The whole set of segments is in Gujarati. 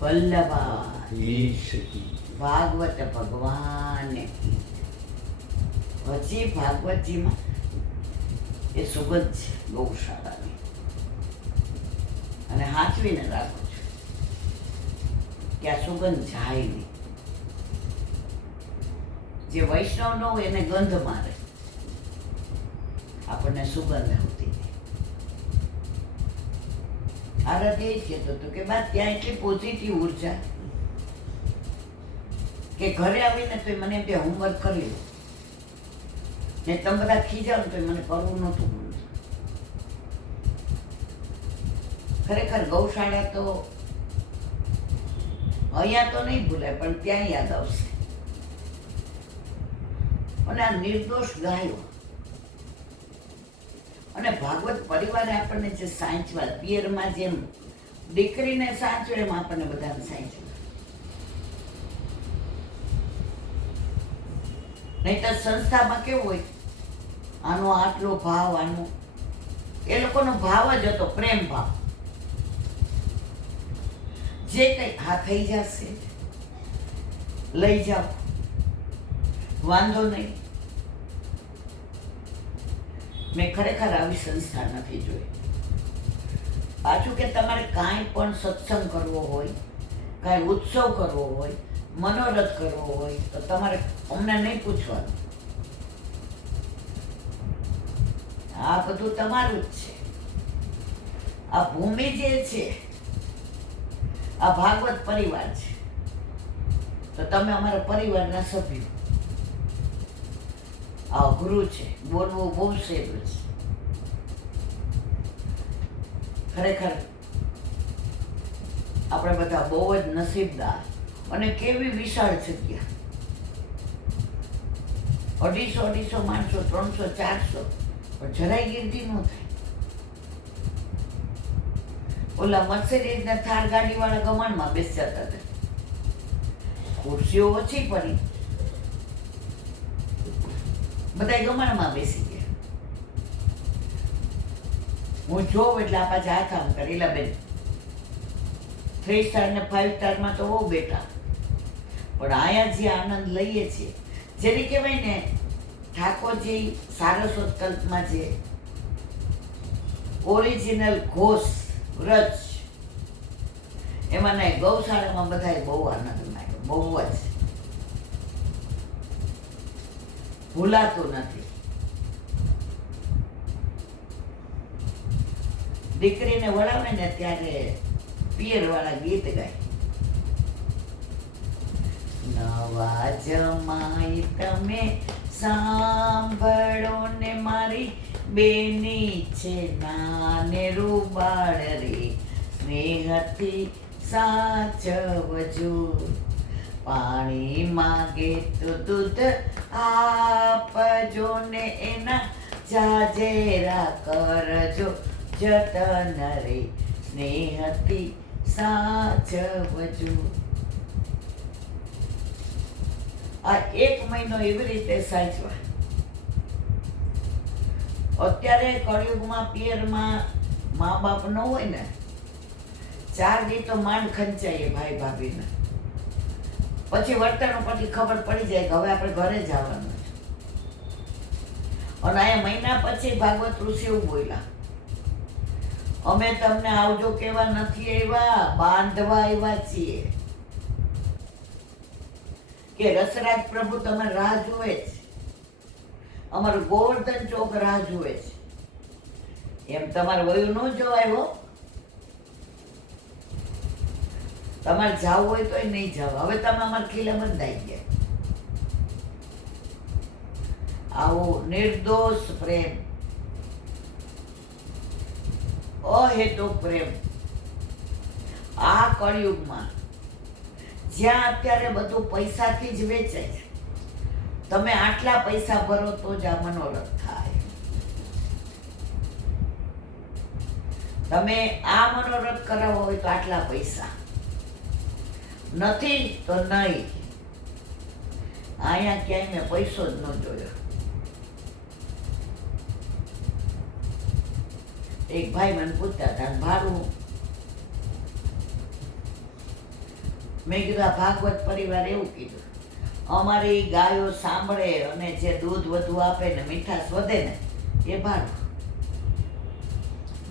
વલ્લભા ઈશ કી ભાગવત ભગવાને હજી ભાગવતજીમાં એ સુગંધ છે ગૌશાળાની, અને હાંચવીને રાખો છો કે આ સુગંધ જાય નહીં. જે વૈષ્ણવ ન હોય એને ગંધ મારે, આપણને સુગંધ આવતી નહીં. આરત એ જ કહેતો હતો કે બા ત્યાં એટલી પોઝિટિવ ઉર્જા કે ઘરે આવીને તો મને એમ કે હોમવર્ક કરી લો, ને તમે બધા ખીજાવ તો મને કરવું નહોતું મળતું. ખરેખર ગૌશાળા તો અહીંયા તો નહીં ભૂલાય, પણ ત્યાં યાદ આવશે. અને આ નિર્દોષ ગાયો અને ભાગવત પરિવારે આપણને જે સાંચવા, પિયરમાં જેમ દીકરીને સાંચવે એમ આપણને બધાને સાંચવે. નહીંતર સંસ્થામાં કેવું હોય, આનો આટલો ભાવ, આનો એ લોકોનો ભાવ જ હતો પ્રેમ ભાવ. જે કંઈ હા થઈ જશે લઈ જાઓ, વાંધો નહીં. મેં ખરેખર આવી સંસ્થા નથી જોઈ. પાછું કે તમારે કાંઈ પણ સત્સંગ કરવો હોય, કાંઈ ઉત્સવ કરવો હોય, મનોરથ કરવો હોય તો તમારે અમને નહીં પૂછવાનું. આ બધું તમારું જ છે. આ ભૂમિ જે છે આ ભાગવત પરિવાર છે, તો તમે અમારા પરિવારના સભ્યો. આ અઘરું છે, બોલવું બહુ સહેલું છે. ખરેખર આપણે બધા બહુ જ નસીબદાર. અને કેવી વિશાળ જગ્યા, 250 માણસો, 300, 400, પણ જરાય ગીર્દી ન થાય. ઓલા મર્સિડીઝના થાર ગાડીવાળા ગમાણમાં બેસતા હતા, ખુરશીઓ ઓછી પડી, બધા ગમાણમાં બેસી ગયા. હું જોઉં એટલે આ પાછા હાથ આમ કરેલા બેન 3 સ્ટાર ને 5 સ્ટારમાં તો બહુ બેઠા, પણ આયા જે આનંદ લઈએ છીએ, જેને કહેવાય ને ઠાકોરજી સારસ્વત જે ઓરિજિનલ ઘોષ વ્રજ, એમાં ગૌશાળામાં બધાએ બહુ આનંદ માણ્યો, બહુ જ ભૂલાતું નથી. દીકરીને વળાવે ને ત્યારે પિયર વાળા ગીત ગાય, નવા જમાઈ તમે સાંભળો ને મારી બેની છે નાને રૂબાળ રે, સ્નેહથી સાચવજો, પાણી માગે તો દૂધ આપજો ને એના જાજેરા કરજો જતન રે, સ્નેહથી સાચવજો. આ 1 મહિનો એવી રીતે સાચવા. અત્યારે કળિયુગમાં પિયરમાં મા બાપ ન હોય ને, 4 દી તો માંડ ખંચાઈએ ભાઈ ભાભીને. પછી વર્તણુક પછી ખબર પડી જાય કે હવે આપણે ઘરે જવાનું છે. અને અહીંયા મહિના પછી ભાગવત ઋષિ એવું બોલ્યા, અમે તમને આવજો કેવા નથી આવ્યા, બાંધવા આવ્યા છીએ. કે રસરાજ પ્રભુ તમારી રાહ જુએ છે, અમારું ગોવર્ધન ચોક રાહ જુએ છે. એમ તમારે વયું ન જોવાય હો. તમારે જાવું હોય તો નહીં જાવ. હવે તમે અમારા ખીલે બંધાઈ ગયા. આવો નિર્દોષ પ્રેમ, અહેતુક પ્રેમ આ કળિયુગમાં, જ્યાં અત્યારે બધું પૈસાથી જ વેચાય છે. તમે આટલા પૈસા ભરો તો જ આ મનોરથ થાય. તમે આ મનોરથ કરાવો હોય તો આટલા પૈસા નથી તો નહીં. અહીંયા ક્યાંય મેં પૈસો જ ન જોયો. એક ભાઈ મને પૂછતા હતા ભાડું મેં કીધું આ ભાગવત પરિવાર એવું કીધું, અમારી ગાયો સાંભળે અને જે દૂધ વધુ આપે ને મીઠાશ વધે ને એ ભાડું.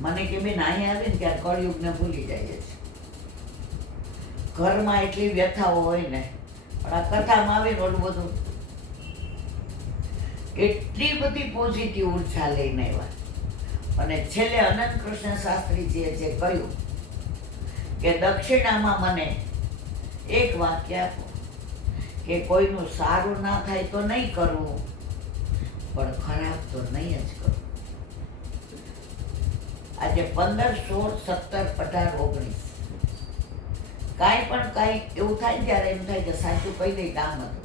મને કે બેન અહીંયા આવીને ત્યારે કળયુગને ભૂલી જાય છે. ઘરમાં એટલી વ્યથાઓ હોય ને, પણ આ કથામાં આવીને ઓલું બધું એટલી બધી પોઝિટિવ ઉર્જા લઈને આવ્યા. અને છેલ્લે અનંત કૃષ્ણ શાસ્ત્રીજીએ જે કહ્યું કે દક્ષિણામાં મને એક વાક્ય આપો કે કોઈનું સારું ના થાય તો નહીં કરવું, પણ ખરાબ તો નહીં જ કરવું. આજે 15, 16, 17, 18, 19 કાંઈ પણ કાંઈ એવું થાય ત્યારે એમ થાય કે સાચું કહી દઈ કામ હતું.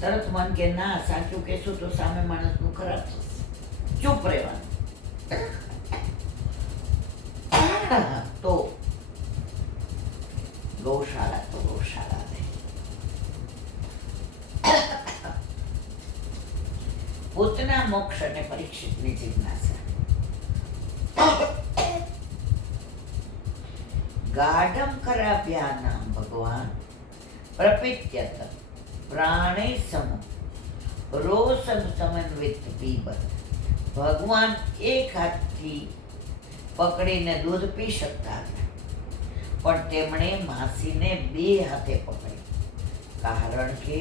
તરત મન કે ના સાચું કહેશું તો સામે માણસનું ખરાબ થશે, ચૂપ રહેવાનું. તો ગૌશાળા તો ગૌશાળા નહીં. પોતના મોક્ષ અને પરીક્ષિતની જિજ્ઞાસા. ગાઢમ કરાભ્યાનામ ભગવાન પ્રપિત્યત પ્રાણે સમ રોષમ સમન્વિત પીબત. ભગવાન એક હાથથી પકડીને દૂધ પી શકતા હતા, પણ તેમણે માસીને 2 હાથે પકડી, કારણ કે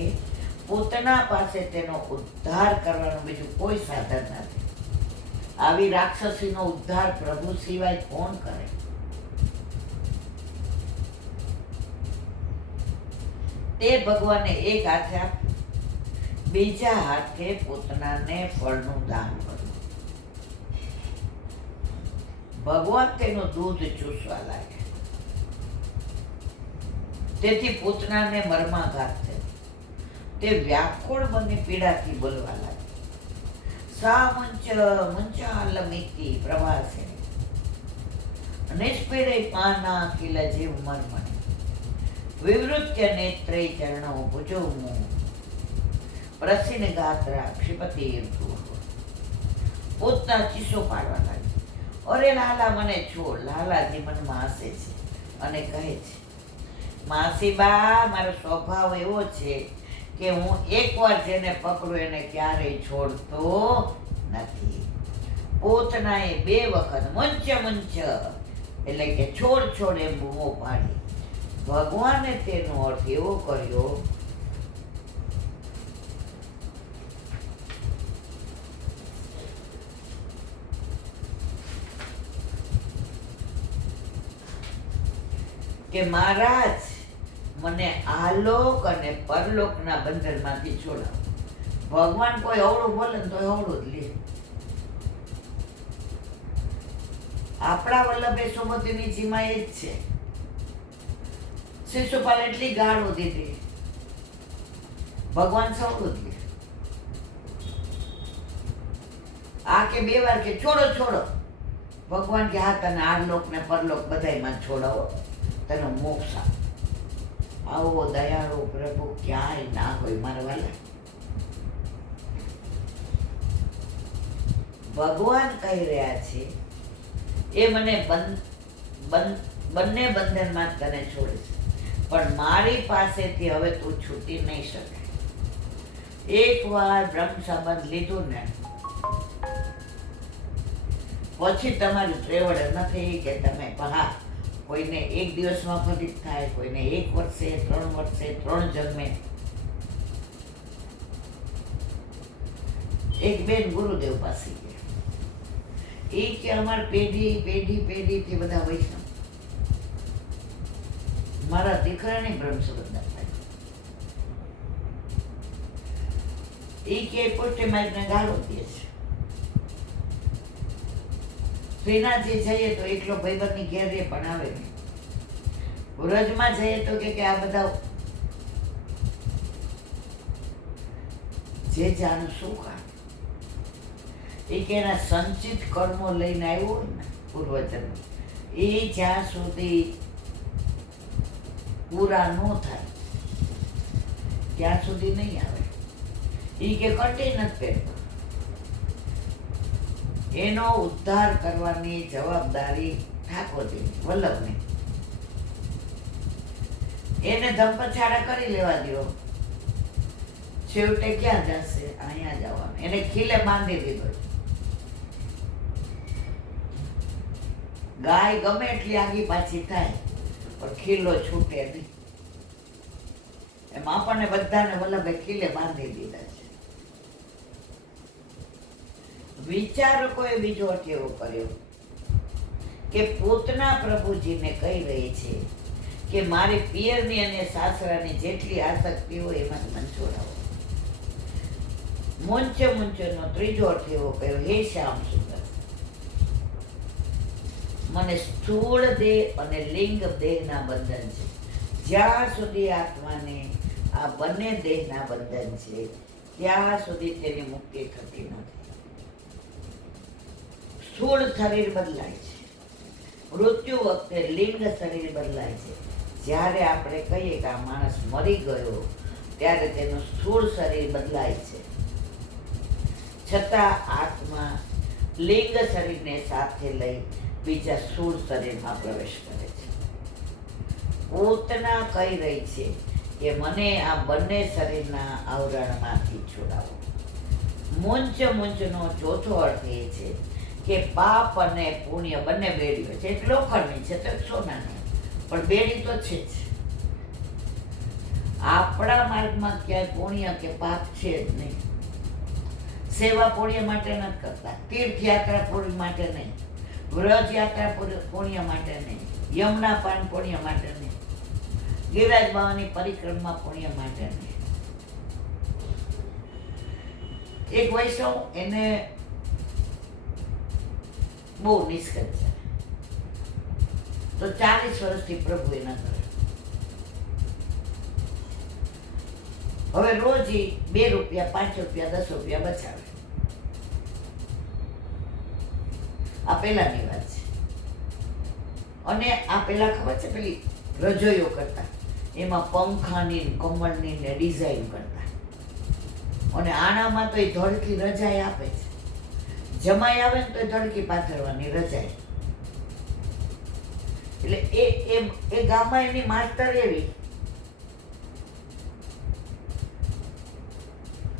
પોતાના પાસે તેનો ઉદ્ધાર કરવાનું બીજું કોઈ સાધન નથી. આવી રાક્ષસીનો ઉદ્ધાર પ્રભુ સિવાય કોણ કરે? તે ભગવાને એક હાથે આપ્યું, બીજા હાથે પોતાને ફળનું દાન કર્યું. ભગવાન તેનું દૂધ ચૂસવા લાગ્યા. તેથી પૂતનાને મર્માઘાત થયો. તે વ્યાકુળ બની પીડાથી બોલવા લાગી. સા મંચાલમિતિ પ્રવાસે નિષ્પીડે પાના કિલ જીવ મર્મણે વિવૃત્ય નેત્રે ચરણો ભુજોમુ પ્રસિન ગાત્રા ક્ષિપતિ. પૂતના ચીસો પાડવા લાગી. અરે લાલા મને છોડ. લાલાજી મનમાં હસે છે અને કહે છે, માસીબા મારો સ્વભાવ એવો છે કે હું એકવાર જેને પકડું એને ક્યારેય છોડતો નથી. પૂતનાએ 2 વખત મંચ મંચ એટલે કે છોડ છોડ એમ બૂમો પાડી. ભગવાને તેનો અર્થ એવો કર્યો કે મહારાજ મને આલોક અને પરલોકના બંધનમાંથી છોડાવો. ભગવાન કોઈ અવળું બોલે ને તો અવળું જ લે. આપણા વલ્લભે સુમતિની જીમા એ જ છે. શિશુપાલ એટલી ગાળો દીધી, ભગવાન સવળું જ લે. આ કે 2 વાર કે છોડો છોડો, ભગવાન કે હા તને આલોક ને પરલોક બધાયમાં છોડાવો, તને મોક્ષ આપો. આવો દયાળુ પ્રભુ ક્યાંય ના હોય મારા વાલા. ભગવાન કહી રહ્યા છે એ મને બંને બંધનમાં તને છોડે છે, પણ મારી પાસેથી હવે તું છૂટી નહીં શકે. એકવાર બ્રહ્મ સંબંધ લીધું ને પછી તમારી ત્રેવડ નથી કે તમે હા કોઈને 1 દિવસમાં ફલિત થાય, કોઈને 1 વર્ષે, 3 વર્ષે, 3 જન્મે. એક બેન ગુરુદેવ પાસે ગયા. એ કે અમાર પેઢીથી બધા વૈષ્ણવ. મારા દીકરાને બ્રહ્મ સંબંધ થાય. એ કે પોતે મારીને ગાળો દે છે. શ્રીનાથજી જઈએ તો એકલો ભાઈબંધની ઘેર પણ આવે નહીં. વ્રજમાં જઈએ તો કે આ બધા જે જાણ શું કામ. એ કે એના સંચિત કર્મો લઈને આવ્યો હોય ને પૂર્વજન્મ, એ જ્યાં સુધી પૂરા ન થાય ત્યાં સુધી નહીં આવે. એ કે કટે નથી પહેરતો. એનો ઉદ્ધાર કરવાની જવાબદારી ઠાકોરજીની, વલ્લભની. એને ધમપછાડા કરી લેવા દો, છેવટે ક્યાં જશે? અહીંયા જવાનું. એને ખીલે બાંધી દીધો. ગાય ગમે એટલી આગી પાછી થાય પણ ખીલો છૂટે નહીં. એમ આપણને બધાને વલ્લભે ખીલે બાંધી દીધા છે. વિચારકોએ બીજો અટેવો કર્યો કે પૂતના પ્રભુજીને કહી રહી છે કે મારી પિયરની અને સાસરાની જેટલી આસક્તિ હોય એમાંથી મને છોડાવો. મુંચનો ત્રીજો અટેવો કર્યો, હે શ્યામ સુંદર, મને સ્થૂળ દેહ અને લિંગ દેહના બંધન છે. જ્યાં સુધી આત્માને આ બંને દેહના બંધન છે ત્યાં સુધી તેની મુક્તિ થતી નથી. સ્થૂળ શરીર બદલાય છે, મૃત્યુ વખતે લિંગ શરીર બદલાય છે. જ્યારે આપણે કહીએ કે આ માણસ મરી ગયો ત્યારે તેનું સ્થૂળ શરીર બદલાય છે, છતાં આત્મા લિંગ શરીરને સાથે લઈ બીજા સ્થૂળ શરીરમાં પ્રવેશ કરે છે. પૂતના કહી રહી છે કે મને આ બંને શરીરના આવરણમાંથી છોડાવો. મુંચનો ચોથો અર્થ એ છે કે પાપ અને પુણ્ય બંને બેડીઓ છે. એક લોખંડની છે તો એક સોનાની, પણ બેડી તો છે જ. આપણા માર્ગમાં ક્યાંય પુણ્ય કે પાપ છે જ નહીં. સેવા પુણ્ય માટે નથી કરતા, તીર્થયાત્રા પુણ્ય માટે નહીં, વ્રજ યાત્રા પુણ્ય માટે નહીં, યમુના પાન પુણ્ય માટે નહીં, ગિરિરાજ બાવાની પરિક્રમા પુણ્ય માટે નહીં. એક વૈષ્ણવ એને બહુ નિષ્કર્ષ છે તો 40 વર્ષથી પ્રભુ એના કરે. હવે રોજ 2 રૂપિયા, 5 રૂપિયા, 10 રૂપિયા બચાવે. આ પેલાની વાત છે. અને આ પેલા ખબર છે પેલી રજોઈઓ કરતા, એમાં પંખાની કમળની ને ડિઝાઇન કરતા. અને આણામાં તો એ ધડકી રજાઈ આપે છે. જમાઈ આવે ને તો ધડકી પાથરવાની રજાઈ. એટલે એ ગામમાં એની માસ્ટર એવી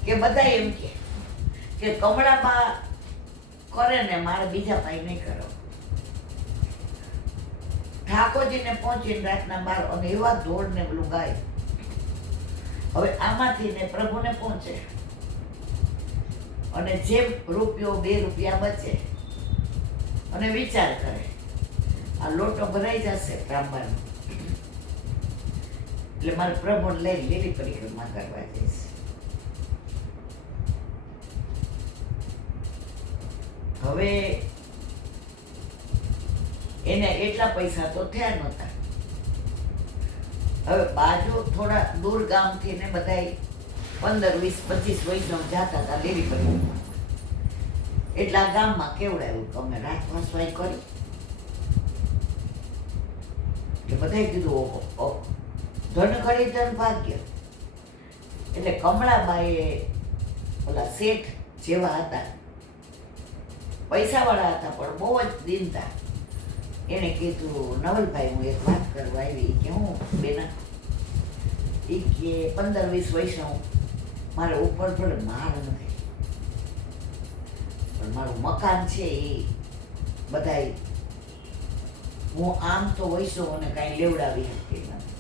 કે બધા એમ કે કમળામાં કરે ને મારે બીજા પાઈ નહીં કરો. ઠાકોરજીને પહોંચીને રાતના 12 અને એવા દોડ ને પેલું ગાય. હવે આમાંથી ને પ્રભુને પહોંચે અને જે રૂપિયો 2 રૂપિયા બચે અને વિચાર કરે આ લોટો ભરાઈ જશે બ્રાહ્મણ, એટલે મારે પ્રભુને લઈ લીલી પરિક્રમા કરવા જઈશ. હવે એને એટલા પૈસા તો થયા નહોતા. હવે બાજુ થોડા દૂર ગામથી ને બધા 15, 20, 25 વૈષ્ણવ જતા હતા લીલી પરિક્રમા. એટલા ગામમાં કેવડાયું કે અમે રાત વાસવાઈ કરી. એટલે બધાએ કીધું ઓહો ધન ઘડી ધન ભાગ્ય. એટલે કમળાબાઈએ ઓલા શેઠ જેવા હતા, પૈસાવાળા હતા પણ બહુ જ દીનતા. એને કીધું નવલભાઈ હું એક વાત કરવા આવી કે હું બેના એ કે 15, 20 વૈષ્ણવ મારે ઉપર ભલે માર નથી પણ મારું મકાન છે એ બધાય હું આમ તો વૈષ્ણવોને કાંઈ લેવડાવી શકતી નથી.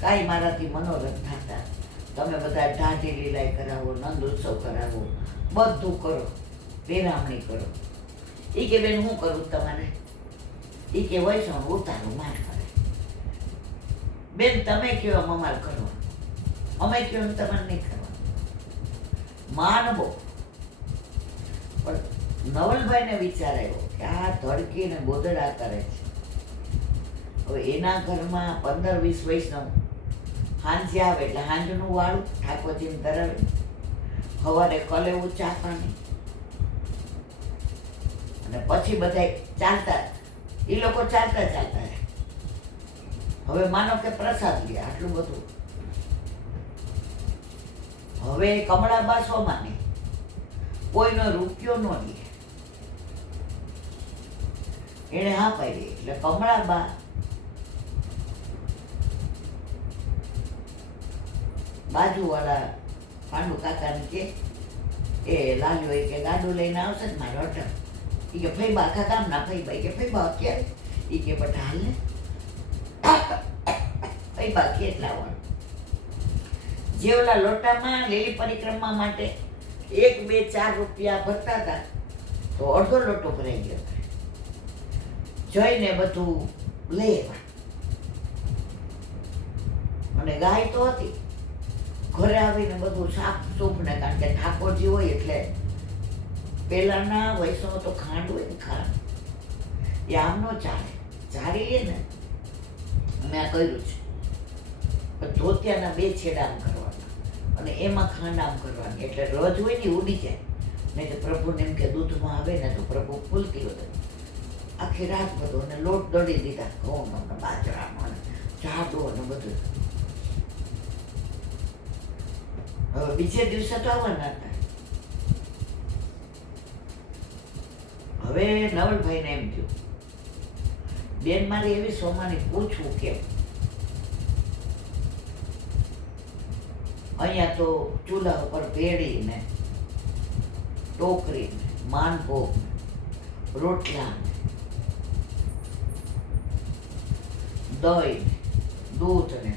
કાંઈ મારાથી મનોરથ થતા તમે બધા ઢાઢી લીલાઈ કરાવો, નંદ ઉત્સવ કરાવો, બધું કરો, પેરામણી કરો. એ કે બેન હું કરું તમારે? એ કે વૈષ્ણવ ઉતારો માર કરે. બેન તમે કયો એમ અમારે કરવાનું, અમે કયો એમ તમારે નહીં કરવાનું. માનવો. પણ નવલભાઈને વિચાર આવ્યો કે આ ધડકીને ગોદડા કરે છે. હવે એના ઘરમાં 15, 20 વૈષ્ણવ હાંજે આવે એટલે હાંજનું વાળું ઠાકોરજીને ધરાવે, સવારે કલેવું ચા પાણી, અને પછી બધા ચાલતા. એ લોકો ચાલતા ચાલતા. હવે માનો કે પ્રસાદ લે આટલું બધું. હવે કમળાબા સોમાની કોઈનો રૂપિયો ન લે. એને હા પાડી એટલે કમળાબા બાજુવાળા પાંડુ કાકાને કે એ લાલ્યો એ કે ગાડું લઈને આવશે ને મારો અટક એ કે ફઈબા આખા ગામના ફઈબા એ કે ફઈબા અત્યારે એ કે બટા હાલ ને ફઈબા કેટલા વાર જે ઓલા લોટામાં લીલી પરિક્રમા માટે 1, 2, 4 રૂપિયા ભરતા હતા તો અડધો લોટો ભરાઈ ગયો જઈને બધું લઈ આવ્યા અને ગાય તો હતી ઘરે આવીને બધું સાફ સૂફ ને કારણ કે ઠાકોરજી હોય એટલે પેલાના વૈષ્ણવ તો ખાંડ હોય ને ખાંડ એ આમ ન ચાલે ચાલી લે ને મેં આ કર્યું છે ધોતિયાના 2 છેડા આમ કરવાના અને એમાં ખાંડ આમ કરવાની એટલે રજ હોય ને ઉડી જાય નહીં તો પ્રભુને એમ કે દૂધમાં આવે ને તો પ્રભુ ફૂલતી હોય આખી રાત બધું અને લોટ દળી દીધા ઘઉંનો ને બાજરાનો અને જાડો અને બધું હવે બીજે દિવસે તો આવવાના હતા હવે નવલભાઈને એમ થયું બેન મારી એવી સોમાની પૂછવું કેમ અહીંયા તો ચૂલા ઉપર ભેળી ને ટોકરી ને માનભોગ રોટલા દહીં દૂધ ને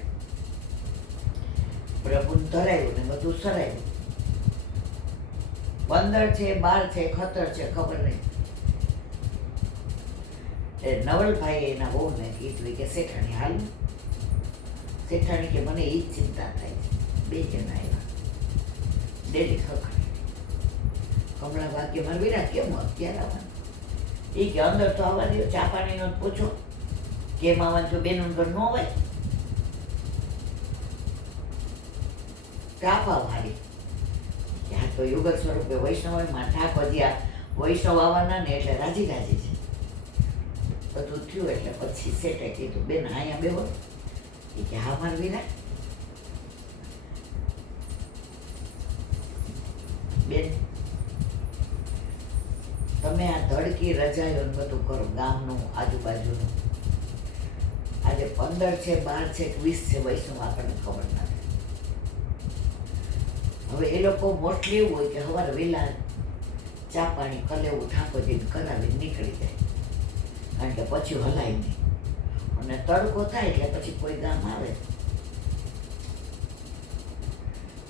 પ્રભુને ધરાયું ને બધું સરાયું 15 છે 12 છે ખતર છે ખબર નહીં એ નવલભાઈ એના બહુને કીધું કે શેઠાણી હાલ શેઠાણી કે મને એ જ ચિંતા થાય છે 2 જણા આવ્યા ડેલી ખખડી કમળા ભાગ્ય મારે વિરાટ કેમ અત્યારે આવવાનું એ કે અંદર તો આવવા દો ચા પાણીનો પૂછો કેમ આવવાનું જો બેનું ઘર ન હોય કાપા વાળી ત્યાં તો યુગલ સ્વરૂપે વૈષ્ણવમાં ઠાકોરજી આ વૈષ્ણવ આવવાના ને એટલે રાજી રાજી છે બધું થયું એટલે પછી શેઠે કીધું બેન અહીંયા બેહો એ કે હા માર વિરાટ બેન તમે આ ધડકી રજાયો ને બધું કરો ગામનું આજુબાજુનું આજે 15 છે 12 છે 20 છે વૈષ્ણવ આપણને ખબર નથી હવે એ લોકો મોસ્ટલી એવું હોય કે સવારે વહેલા ચા પાણી કલેવું ઠાકોરજીને કરાવીને નીકળી જાય કારણ કે પછી હલાય નહીં અને તડકો થાય એટલે પછી કોઈ ગામ આવે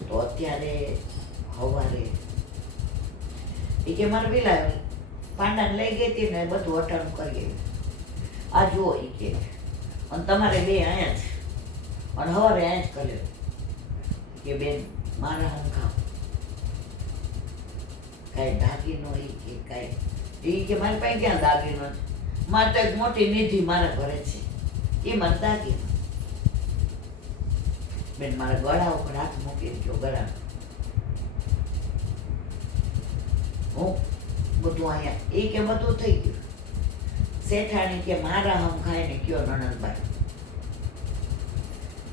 તો અત્યારે સવારે એ કે મારે વહેલા પાંડાને લઈ ગઈ હતી ને બધું અટાણું કરી આ જુઓ એ કે અને તમારે 2 અહીંયા છે અને સવારે અહીંયા જ કર્યો કે બેન મારા હમ ખાવ કાંઈ દાગીનો એ કે કાંઈ એ કે મારી પાસે ક્યાં દાગીનો છે મારે તો એક મોટી નિધિ મારા ઘરે છે એ મારે દાગીનો બેન મારા ગળા ઉપર હાથ મૂકી ગયો ગળા હું બધું અહીંયા એ કે બધું થઈ ગયું શેઠાણી કે મારા હમ ખાય ને કયો નણંદભાઈ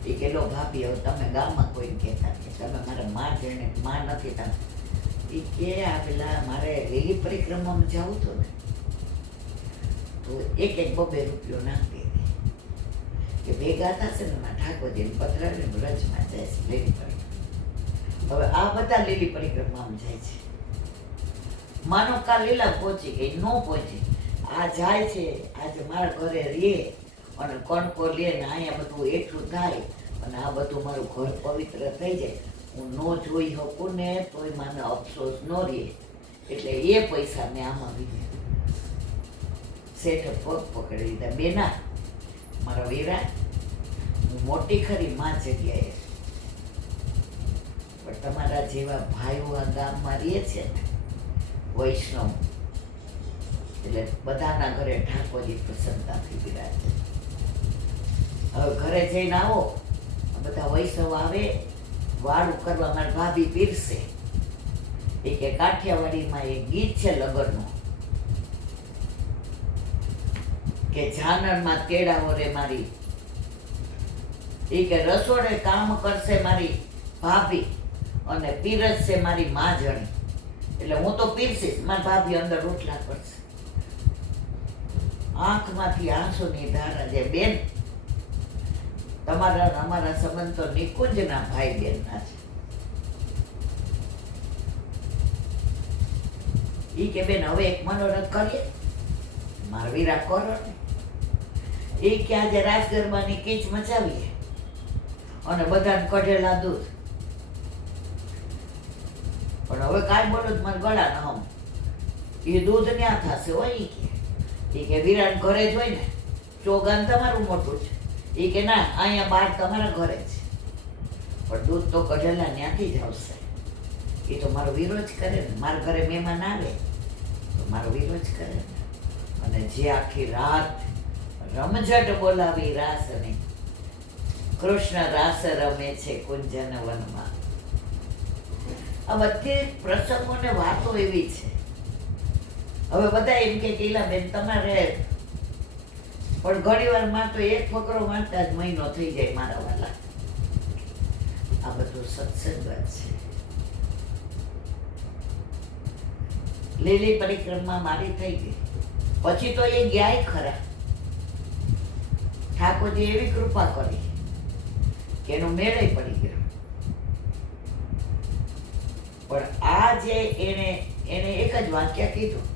એ કે લો ભાભી હવે તમે ગામમાં કોઈને કહેતા કે તમે મારા માં જઈને માં નથી તમે એ કે આ પેલા મારે લીલી પરિક્રમામાં જવું હતું ને તો 1-1 રૂપિયો નાખી દે કે ભેગા થશે ને માં ઠાકોરજીને પધરાવીને વ્રજમાં જાય છે લીલી પરિક્રમા હવે આ બધા લીલી પરિક્રમામાં જાય છે માનો કા લીલા પહોંચી ગઈ ન પહોંચી આ જાય છે આજે મારા ઘરે રે અને કણકો લે ને અહીંયા બધું એટલું થાય અને આ બધું મારું ઘર પવિત્ર થઈ જાય હું ન જોઈ શકું ને તોય મને અફસોસ ન રહે એટલે એ પૈસા મેં આમાં લીધા શેઠે પગ પકડી લીધા બેના મારા વીરા હું મોટી ખરી માં જગ્યાએ પણ તમારા જેવા ભાઈઓ આ ગામમાં રહે છે ને વૈષ્ણવ એટલે બધાના ઘરે ઠાકોરજી પ્રસન્નતાથી બિરાજે હવે ઘરે જઈને આવો બધા વૈષ્ણવ આવે વાળું કરવા મારી ભાભી પીરસે એ કે કાઠિયાવાડીમાં એક ગીત છે લગનનું કે જાનરમાં તેડાવો રે મારી એ કે રસોડે કામ કરશે મારી ભાભી અને પીરસશે મારી મા જણી એટલે હું તો પીરસીશ મારી ભાભી અંદર રોટલા કરશે આંખમાંથી આંસુની ધારા જે બેન તમારા અને અમારા સંબંધ તો નિકુંજના ભાઈ બહેનના છે. ઈ કે બેન હવે એક મનોરથ કરીએ, મારા વીરા કરો ને. એ કે આજે રાસ ગરબાની કીચ મચાવીએ અને બધાને કઢેલા દૂધ. પણ હવે કાંઈ બોલો મારા ગળા ન હમ. એ દૂધ ન્યા થશે હોય. એ કે વિરાટ ઘરે જ હોય ને, ચોગાન તમારું મોટું છે. એ કે ના, અહીંયા બહાર તમારા ઘરે છે, પણ દૂધ તો કઢેલા ત્યાંથી જ આવશે. એ તો મારો વિરોધ કરે ને. મારા ઘરે મહેમાન આવે તો મારો વિરોધ કરે ને. અને જે આખી રાત રમઝટ બોલાવી રાસની, કૃષ્ણ રાસ રમે છે કુંજન વનમાં. આ બધી પ્રસંગો ને વાતો એવી છે. હવે બધા એમ કે ઈલાબેન તમારે, પણ ઘણી વાર માં તો એક ફકરો વાંચતા જ મહિનો થઈ જાય મારા વાલા. આ બધું સત્સંગ જ છે. લીલી પરિક્રમા મારી થઈ ગઈ પછી તો એ ગયા ખરા. ઠાકોરજી એવી કૃપા કરી કે એનો મેળે પડી ગયો. પણ આ જે એને એક જ વાક્ય કીધું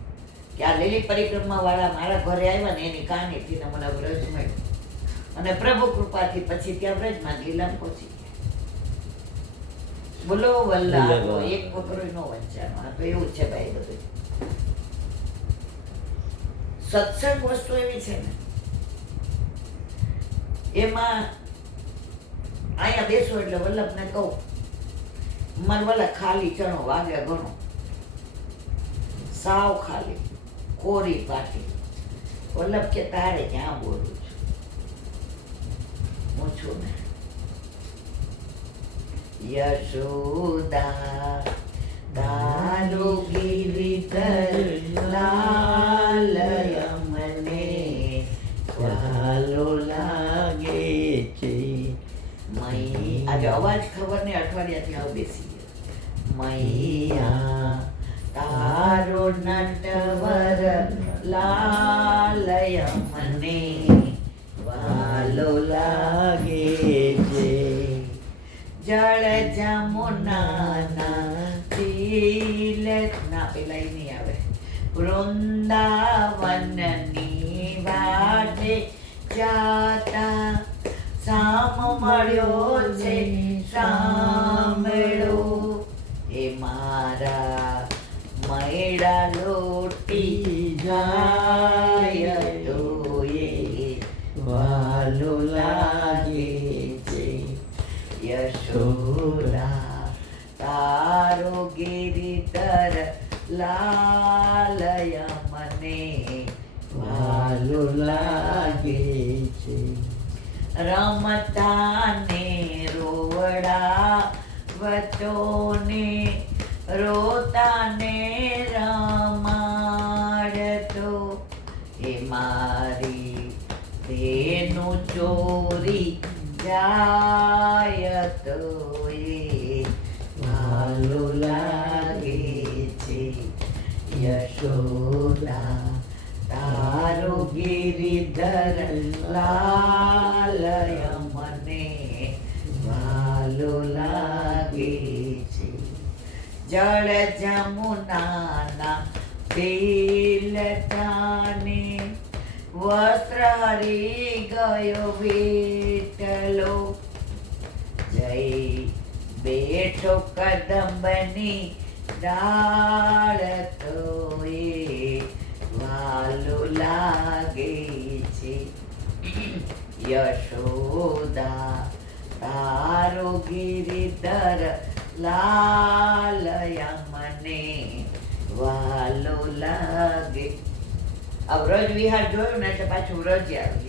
કે આ લીલી પરિક્રમા વાળા મારા ઘરે આવ્યા ને એની કહાનીથી ને મને વ્રજ મળ્યું. અને પ્રભુ કૃપાથી પછી ત્યાં વ્રજમાં લીલા પહોંચી ગયા. બોલો વલ્લા, એક વકરો નો વંચાનો. આ તો એવું છે ભાઈ બધું. સત્સંગ વસ્તુ એવી છે ને, એમાં અહીંયા બેસો એટલે વલ્લભને કહું, મારે વલ્લભ ખાલી ચણો વાગે ઘણો, સાવ ખાલી કોરી પાટી. વલ્લભ કે તારે ક્યાં બોલું છું, હું છું ને. યશોદા દાલો ગિરિધર લાલય મને વાલો લાગે છે. આજે અવાજ ખબર ને અઠવાડિયાથી આવ બેસી ગયા. મૈયા તારો નટવર લાલય મને વાલો લાગે છે. જળ જમુના તિલકના પેલા ઈ નહીં આવે. વૃંદાવનની વાટે જાતા સામ મળ્યો છે સાંભળો. એ મારા મૈડા લોટી જાય તો એ વાલો લાગે છે. યશોદા તારો ગિરિધર લાલય મને વાલો લાગે છે. રમતા ને રોવડા વચોને રોતા ને રમાડતો. એ મારી તેનું ચોરી જાય તો એ વાલો લાગે છે. યશોદા તારો ગિરિધર લાલય મને વાલો લાગે છે. જળ જમુનાના તિલકાને વસ્ત્ર હરી ગયો વિઠલો. જઈ બેઠો કદંબની ડાળ તો એ વાલો લાગે છે. યશોદા તારો ગિરિધર લાલય મને વાલો લાગે. આ વ્રજ વિહાર જોયું ને એટલે પાછું વ્રજ આવી